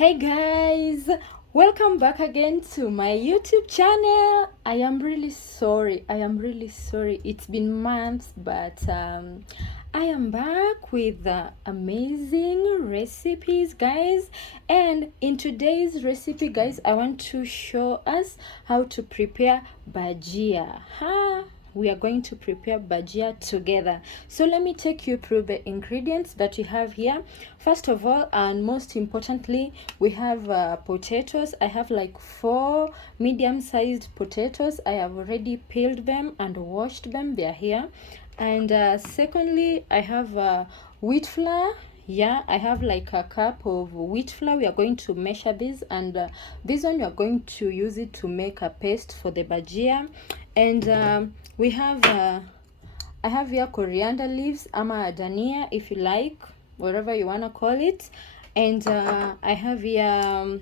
Hey guys, welcome back again to my YouTube channel. I am really sorry. It's been months, but I am back with amazing recipes, guys. And in today's recipe, guys, I want to show us how to prepare bhajia. We are going to prepare bhajia together. So let me take you through the ingredients that we have here. First of all, and most importantly, we have potatoes. I have like 4 medium-sized potatoes. I have already peeled them and washed them. They are here. And secondly, I have wheat flour. Yeah, I have like a cup of wheat flour. We are going to measure this, and this one we are going to use it to make a paste for the bhajia. And we have I have here coriander leaves, ama dania if you like, whatever you want to call it. And I have here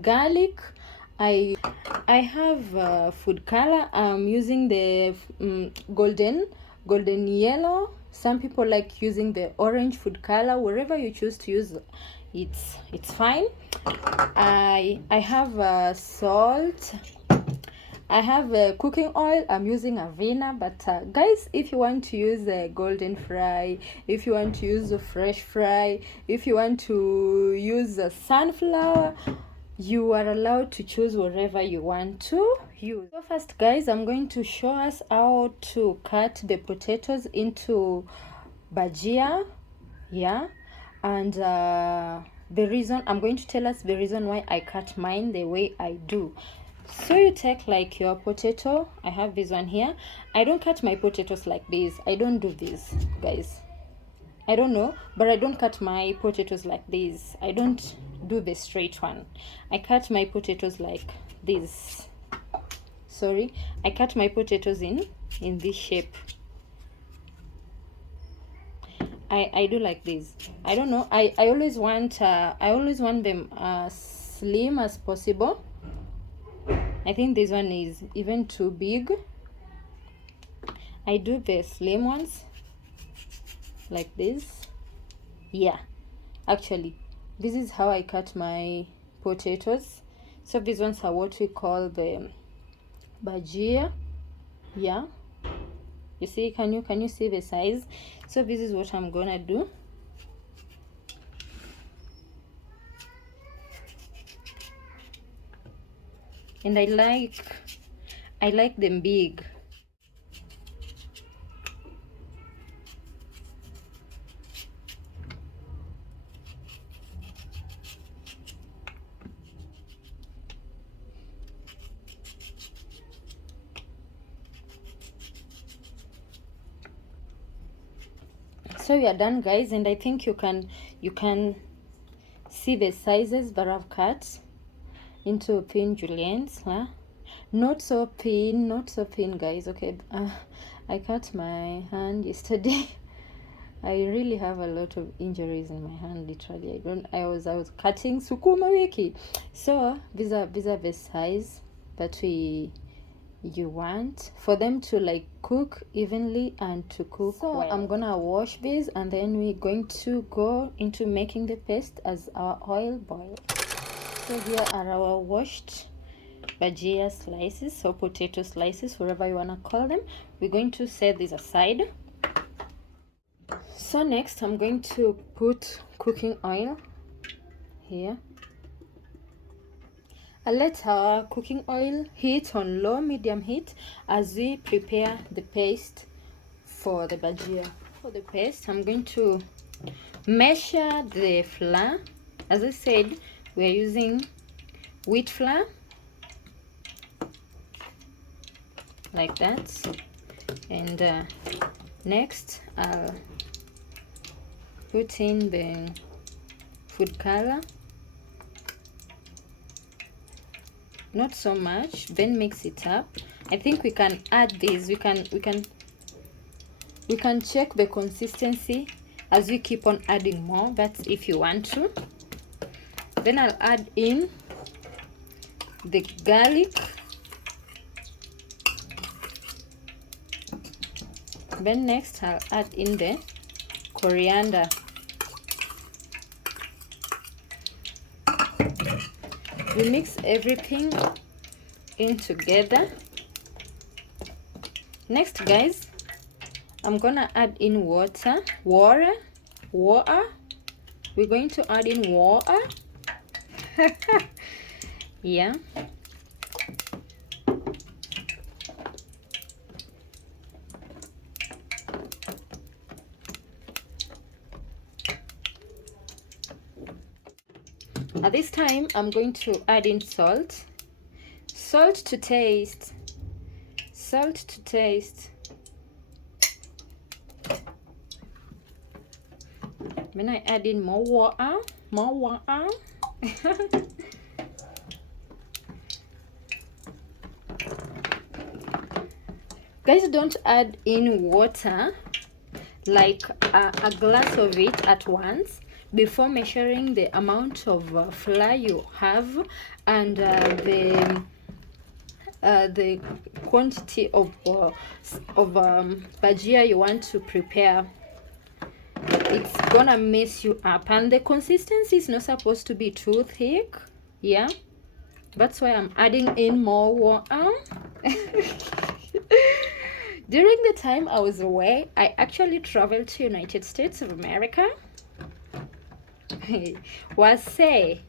garlic. I have food color. I'm using the golden yellow. Some people like using the orange food color. Wherever you choose to use, it's fine. I have salt. I have cooking oil. I'm using Avena, but guys, if you want to use golden fry, if you want to use a fresh fry, if you want to use sunflower, you are allowed to choose whatever you want to use. So first, guys, I'm going to show us how to cut the potatoes into bhajia. Yeah, and the reason I'm going to tell us the reason why I cut mine the way I do. So you take like your potato. I have this one here. I don't cut my potatoes like this. I don't do this, guys. I don't know, but I don't cut my potatoes like this. I don't do the straight one. I cut my potatoes like this. Sorry, I cut my potatoes in this shape. I do like this. I don't know. I always want them slim as possible. I think this one is even too big. I do the slim ones like this. Yeah, actually, this is how I cut my potatoes. So these ones are what we call the bhajia. Yeah, you see, can you see the size? So this is what I'm gonna do. And I like them big. So we are done, guys, and I think you can see the sizes that I've cut into thin juliennes. Not so thin, guys. Okay, I cut my hand yesterday. I really have a lot of injuries in my hand, literally. I was cutting sukuma wiki. So these are the size that you want for them to like cook evenly and to cook well. I'm gonna wash these, and then we're going to go into making the paste as our oil boils. So here are our washed bhajia slices, or potato slices, whatever you want to call them. We're going to set this aside. So next I'm going to put cooking oil here. I'll let our cooking oil heat on low medium heat as we prepare the paste for the bhajia. For the paste, I'm going to measure the flour. As I said, we're using wheat flour, like that. And next I'll put in the food color, not so much, then mix it up. I think we can add this. We can check the consistency as we keep on adding more. That's if you want to. Then I'll add in the garlic. Then next I'll add in the coriander. You mix everything in together. Next, guys, I'm gonna add in water. We're going to add in water. Yeah. At this time, I'm going to add in salt. Salt to taste. Salt to taste. When I add in more water. Guys, don't add in water like a glass of it at once before measuring the amount of flour you have and the quantity of bhajia you want to prepare. It's gonna mess you up, and the consistency is not supposed to be too thick. Yeah, that's why I'm adding in more water. During the time I was away, I actually traveled to United States of America. Wase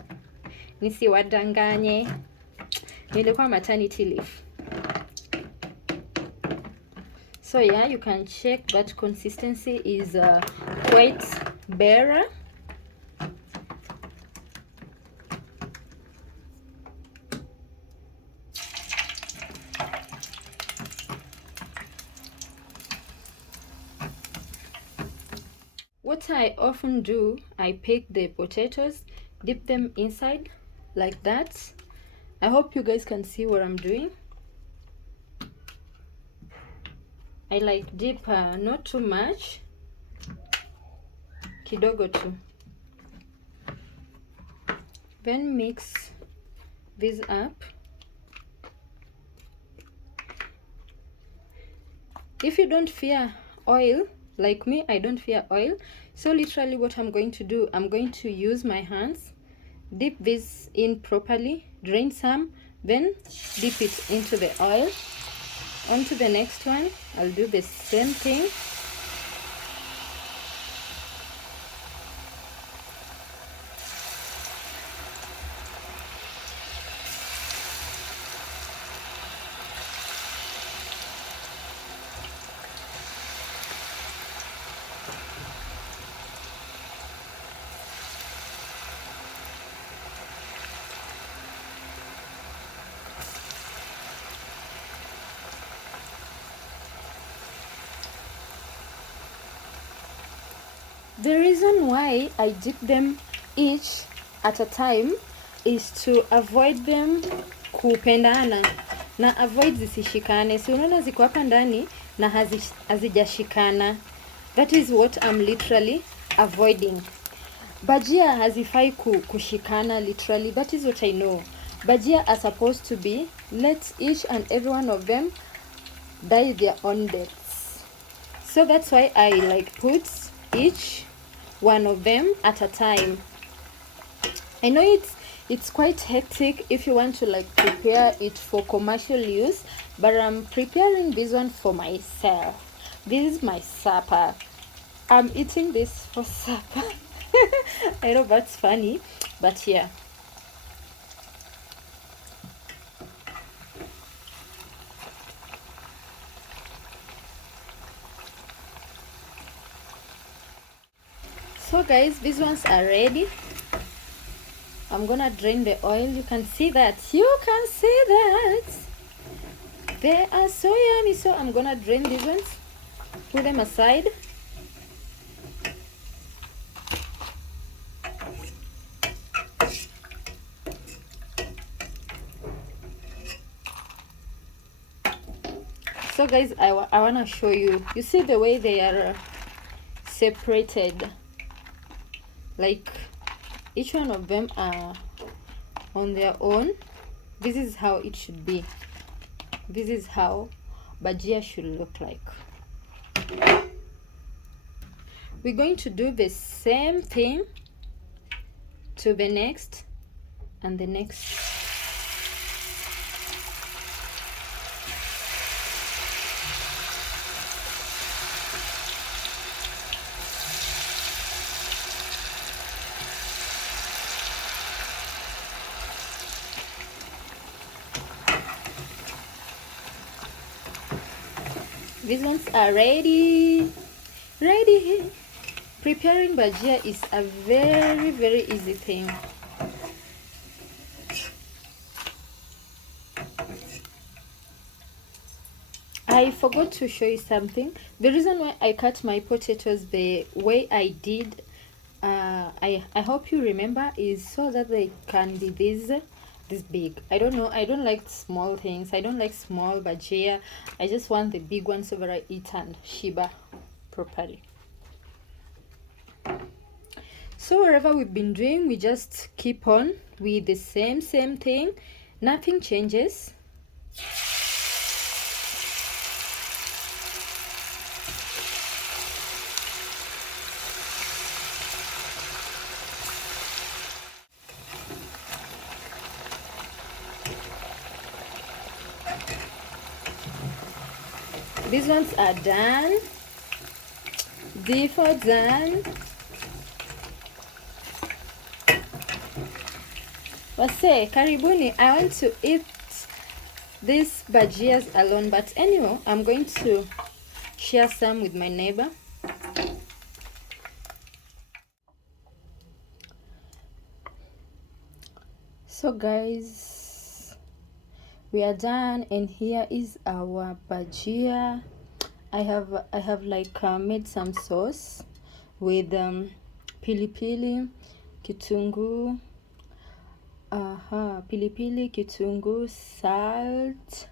nisiwadanganye, nilikuwa maternity leave. So yeah, you can check that consistency is quite better. What I often do, I pick the potatoes, dip them inside like that. I hope you guys can see what I'm doing. I like dip not too much, kidogo tu. Then mix this up. If you don't fear oil, like me, I don't fear oil. So literally what I'm going to do, I'm going to use my hands, dip this in properly, drain some, then dip it into the oil. On to the next one, I'll do the same thing. The reason why I dip them each at a time is to avoid them kupendana na avoid zisishikane. Si unaona ziko hapa ndani na hazijashikana. That is what I'm literally avoiding. Bhajia hazifai kushikana literally. That is what I know. Bhajia are supposed to be, let each and every one of them die their own deaths. So that's why I like put each one of them at a time. I know it's quite hectic if you want to like prepare it for commercial use, but I'm preparing this one for myself. This is my supper. I'm eating this for supper. I know that's funny, but yeah. So guys, these ones are ready. I'm gonna drain the oil. You can see that. They are so yummy. So I'm gonna drain these ones, put them aside. So guys, I want to show you. You see the way they are separated, like each one of them are on their own. This is how it should be. This is how bhajia should look like. We're going to do the same thing to the next and the next These ones are ready. Ready. Preparing bhajia is a very easy thing. I forgot to show you something. The reason why I cut my potatoes the way I did, I hope you remember, is so that they can be this big. I don't know, I don't like small things. I don't like small bhajia. I just want the big ones so that I eat and shiba properly. So whatever we've been doing, we just keep on with the same thing. Nothing changes. These ones are done. Therefore done. Wase, karibuni. I want to eat these bhajias alone, but anyway, I'm going to share some with my neighbor. So guys, we are done, and here is our bhajia. I have like made some sauce with pilipili, kitunguu, pilipili, kitunguu, salt,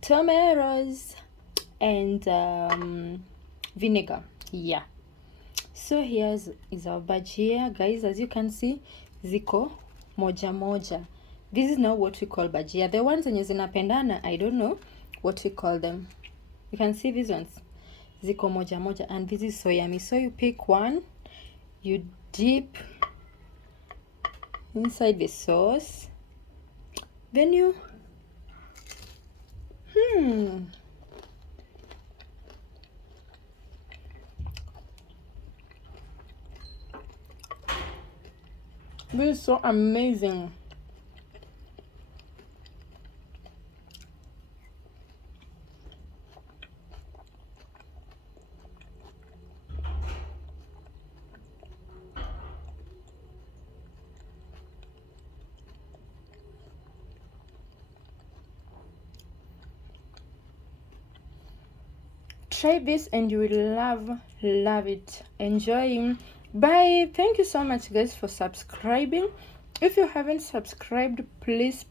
tomatoes, and vinegar. Yeah. So here's is our bhajia, guys. As you can see, ziko moja moja. This is now what we call bhajia. The ones zenye zinapendana, I don't know what we call them. You can see these ones, ziko moja moja, and this is so yummy. So you pick one, you dip inside the sauce, then you this is so amazing. Try this and you will love it. Enjoy. Bye. Thank you so much, guys, for subscribing. If you haven't subscribed, please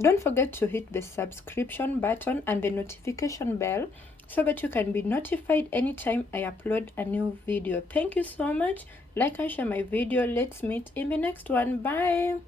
don't forget to hit the subscription button and the notification bell so that you can be notified anytime I upload a new video. Thank you so much. Like and share my video. Let's meet in the next one. Bye.